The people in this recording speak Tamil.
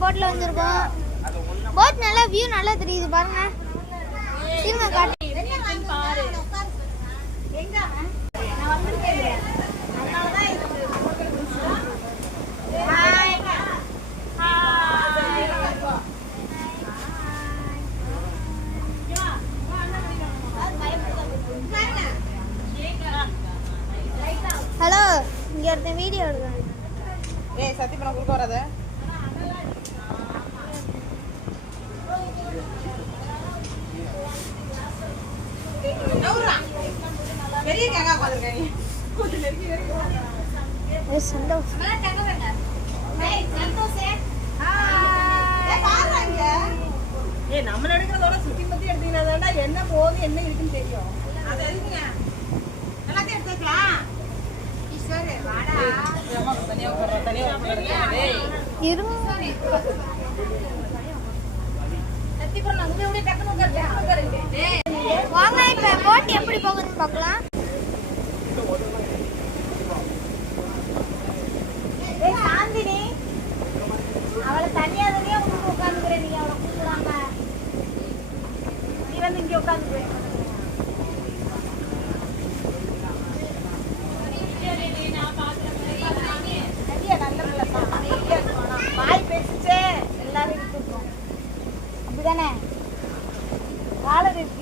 போட்ல வந்திருக்கோம். போட் நல்லா வியூ நல்லா தெரியுது பாருங்க. இருங்க காட்டு பாரு. எங்க நான் வந்திருக்கேன். அதனால தான் இது. ஹாய். ஹலோ, இங்க ஒருத்தன் வீடியோ எடுக்கிறான். ஏய் சத்தியமா குறுக்க வராத. பெரிய கேங்கா பாத்துருக்கீங்க. சந்தோஷ். ஏய் நம்ம எடுக்கிறதோட சுத்தி பத்தி எடுத்தீங்கன்னா என்ன போகுது என்ன இருக்குன்னு தெரியும். அது எதுக்குங்க? எல்லாத்தையும் எடுத்துக்கலாம். ஈஸ்வரே வாடா. அம்மா தனியா உட்கார்றா டேய். இருங்க. சத்தியமா நான் உடனே டக்குனு உட்காரு. டேய் வாங்க இப்ப போட் எப்படி போகுதுன்னு பார்க்கலாம். ஏய் சாந்தினி, அவளை தனியா உட்கார்ந்து உட்கார்ந்துக்கிறேன். நீ அவளை கூப்பிடாம நீ வந்து இங்க உட்கார்ந்து வாய் பேசிச்சே எல்லாரும் கூப்பிடுவோம். அப்படிதானே காலர் இருக்கு.